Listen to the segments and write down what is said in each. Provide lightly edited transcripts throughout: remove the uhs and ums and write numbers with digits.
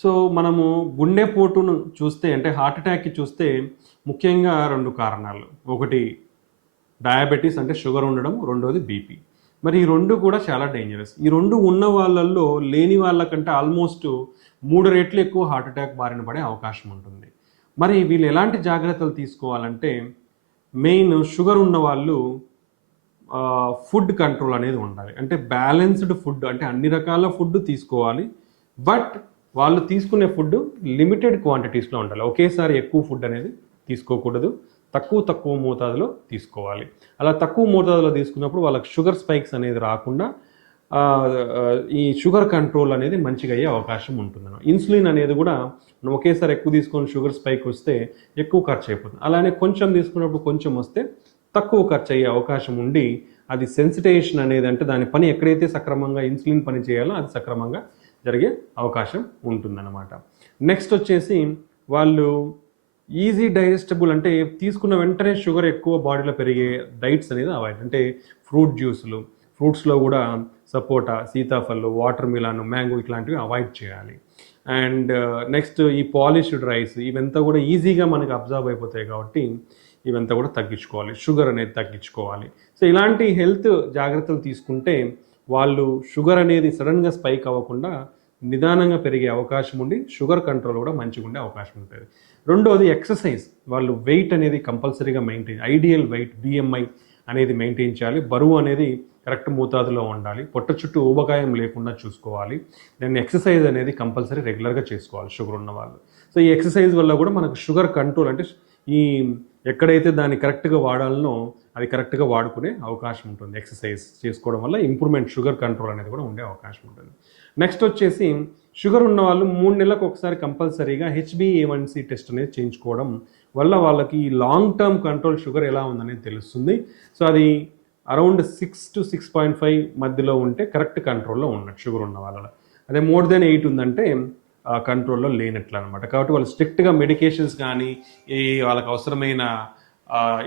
So, మనము గుండెపోటును చూస్తే అంటే హార్ట్ అటాక్‌కి చూస్తే ముఖ్యంగా 2 కారణాలు. ఒకటి డయాబెటిస్ అంటే షుగర్ ఉండడం, రెండోది బీపీ. మరి ఈ 2 కూడా చాలా డేంజరస్. ఈ 2 ఉన్న వాళ్ళల్లో లేని వాళ్ళకంటే ఆల్మోస్ట్ 3 రెట్లు ఎక్కువ హార్ట్ అటాక్ బారిన పడే అవకాశం ఉంటుంది. మరి వీళ్ళు ఎలాంటి జాగ్రత్తలు తీసుకోవాలంటే మెయిన్ షుగర్ ఉన్నవాళ్ళు ఫుడ్ కంట్రోల్ అనేది ఉండాలి. అంటే బ్యాలెన్స్‌డ్ ఫుడ్ అంటే అన్ని రకాల ఫుడ్ తీసుకోవాలి. బట్ వాళ్ళు తీసుకునే ఫుడ్ లిమిటెడ్ క్వాంటిటీస్‌లో ఉండాలి. ఒకేసారి ఎక్కువ ఫుడ్ అనేది తీసుకోకూడదు. తక్కువ మోతాదులో తీసుకోవాలి. అలా తక్కువ మోతాదులో తీసుకున్నప్పుడు వాళ్ళకి షుగర్ స్పైక్స్ అనేది రాకుండా ఈ షుగర్ కంట్రోల్ అనేది మంచిగా అయ్యే అవకాశం ఉంటుందన్నమాట. ఇన్సులిన్ అనేది కూడా మనం ఒకేసారి ఎక్కువ తీసుకొని షుగర్ స్పైక్ వస్తే ఎక్కువ ఖర్చు అయిపోతుంది. అలానే కొంచెం తీసుకున్నప్పుడు కొంచెం వస్తే తక్కువ ఖర్చు అయ్యే అవకాశం ఉండి అది సెన్సిటైజేషన్ అనేది అంటే దాని పని ఎక్కడైతే సక్రమంగా ఇన్సులిన్ పని చేయాలో అది సక్రమంగా జరిగే అవకాశం ఉంటుందన్నమాట. నెక్స్ట్ వచ్చేసి వాళ్ళు ఈజీ డైజెస్టబుల్ అంటే తీసుకున్న వెంటనే షుగర్ ఎక్కువ బాడీలో పెరిగే డైట్స్ అనేది అవాయిడ్. అంటే ఫ్రూట్ జ్యూసులు, ఫ్రూట్స్లో కూడా సపోటా, సీతాఫలం, వాటర్ మిలాన్, మ్యాంగో ఇట్లాంటివి అవాయిడ్ చేయాలి. అండ్ నెక్స్ట్ ఈ పాలిష్డ్ రైస్ ఇవంతా కూడా ఈజీగా మనకి అబ్జర్వ్ అయిపోతాయి కాబట్టి ఇవంతా కూడా తగ్గించుకోవాలి. షుగర్ అనేది తగ్గించుకోవాలి. సో ఇలాంటి హెల్త్ జాగ్రత్తలు తీసుకుంటే వాళ్ళు షుగర్ అనేది సడన్గా స్పైక్ అవ్వకుండా నిదానంగా పెరిగే అవకాశం ఉండి షుగర్ కంట్రోల్ కూడా మంచిగా ఉండే అవకాశం ఉంటుంది. రెండోది ఎక్సర్సైజ్. వాళ్ళు వెయిట్ అనేది కంపల్సరీగా మెయింటైన్ ఐడియల్ వెయిట్ బిఎంఐ అనేది మెయింటైన్ చేయాలి. బరువు అనేది కరెక్ట్ మోతాదులో ఉండాలి. పొట్ట చుట్టూ ఊబకాయం లేకుండా చూసుకోవాలి. దాన్ని ఎక్సర్సైజ్ అనేది కంపల్సరీ రెగ్యులర్గా చేసుకోవాలి షుగర్ ఉన్న వాళ్ళు. సో ఈ ఎక్సర్సైజ్ వల్ల కూడా మనకు షుగర్ కంట్రోల్ అంటే ఈ ఎక్కడైతే దాన్ని కరెక్ట్గా వాడాలనో అది కరెక్ట్గా వాడుకునే అవకాశం ఉంటుంది. ఎక్సర్సైజ్ చేసుకోవడం వల్ల ఇంప్రూవ్మెంట్ షుగర్ కంట్రోల్ అనేది కూడా ఉండే అవకాశం ఉంటుంది. నెక్స్ట్ వచ్చేసి షుగర్ ఉన్న వాళ్ళు 3 నెలలకు ఒకసారి కంపల్సరీగా HbA1c టెస్ట్ అనేది చేయించుకోవడం వల్ల వాళ్ళకి ఈ లాంగ్ టర్మ్ కంట్రోల్ షుగర్ ఎలా ఉందనేది తెలుస్తుంది. సో అది అరౌండ్ 6 to 6.5 మధ్యలో ఉంటే కరెక్ట్ కంట్రోల్లో ఉన్నట్టు షుగర్ ఉన్న వాళ్ళలో. అదే మోర్ దెన్ 8 ఉందంటే కంట్రోల్లో లేనట్లు అనమాట. కాబట్టి వాళ్ళు స్ట్రిక్ట్గా మెడికేషన్స్ కానీ వాళ్ళకి అవసరమైన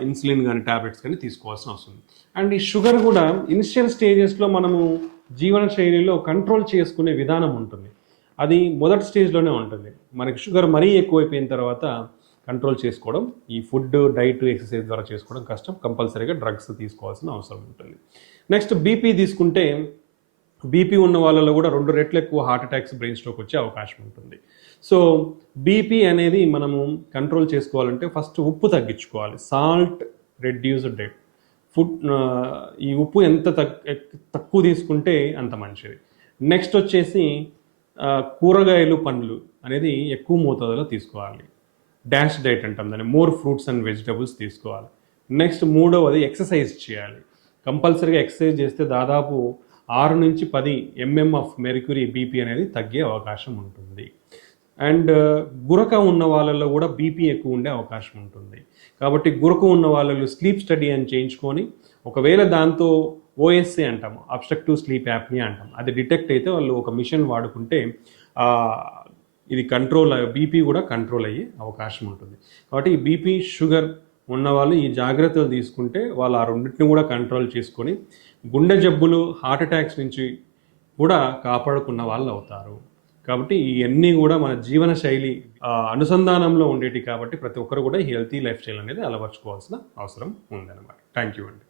ఇన్సులిన్ కానీ ట్యాబ్లెట్స్ కానీ తీసుకోవాల్సిన అవసరం. అండ్ ఈ షుగర్ కూడా ఇనిషియల్ స్టేజెస్లో మనము జీవన శైలిలో కంట్రోల్ చేసుకునే విధానం ఉంటుంది. అది మొదటి స్టేజ్లోనే ఉంటుంది. మనకి షుగర్ మరీ ఎక్కువైపోయిన తర్వాత కంట్రోల్ చేసుకోవడం ఈ ఫుడ్ డైట్ ఎక్సర్సైజ్ ద్వారా చేసుకోవడం కష్టం. కంపల్సరీగా డ్రగ్స్ తీసుకోవాల్సిన అవసరం ఉంటుంది. నెక్స్ట్ బీపీ తీసుకుంటే బీపీ ఉన్న వాళ్ళలో కూడా 2 రెట్లు ఎక్కువ హార్ట్ అటాక్స్, బ్రెయిన్ స్ట్రోక్ వచ్చే అవకాశం ఉంటుంది. సో బీపీ అనేది మనము కంట్రోల్ చేసుకోవాలంటే ఫస్ట్ ఉప్పు తగ్గించుకోవాలి. Salt reduced diet food. ఈ ఉప్పు ఎంత తక్కువ తీసుకుంటే అంత మంచిది. నెక్స్ట్ వచ్చేసి కూరగాయలు, పండ్లు అనేది ఎక్కువ మోతాదులో తీసుకోవాలి. డాష్ డైట్ అంటాం దాన్ని. మోర్ ఫ్రూట్స్ అండ్ వెజిటబుల్స్ తీసుకోవాలి. నెక్స్ట్ మూడవది ఎక్సర్సైజ్ చేయాలి. కంపల్సరీగా ఎక్సర్సైజ్ చేస్తే దాదాపు 6 నుంచి 10 mm ఆఫ్ మెర్క్యూరీ బీపీ అనేది తగ్గే అవకాశం ఉంటుంది. అండ్ గురక ఉన్న వాళ్ళల్లో కూడా బీపీ ఎక్కువ ఉండే అవకాశం ఉంటుంది. కాబట్టి గురక ఉన్న వాళ్ళు స్లీప్ స్టడీ అని చేయించుకొని ఒకవేళ దాంతో ఓఎస్ఏ అంటాము, అబ్స్ట్రక్టివ్ స్లీప్ యాప్నియా అంటాం, అది డిటెక్ట్ అయితే వాళ్ళు ఒక మిషన్ వాడుకుంటే ఇది కంట్రోల్ బీపీ కూడా కంట్రోల్ అయ్యే అవకాశం ఉంటుంది. కాబట్టి ఈ బీపీ షుగర్ ఉన్నవాళ్ళు ఈ జాగ్రత్తలు తీసుకుంటే వాళ్ళు ఆ రెండింటిని కూడా కంట్రోల్ చేసుకొని గుండె జబ్బులు, హార్ట్ అటాక్స్ నుంచి కూడా కాపాడుకున్న వాళ్ళు అవుతారు. కాబట్టి ఇవన్నీ కూడా మన జీవన శైలి అనుసంధానంలో ఉండేవి. కాబట్టి ప్రతి ఒక్కరు కూడా హెల్తీ లైఫ్ స్టైల్ అనేది అలవర్చుకోవాల్సిన అవసరం ఉందన్నమాట. థ్యాంక్ యూ అండి.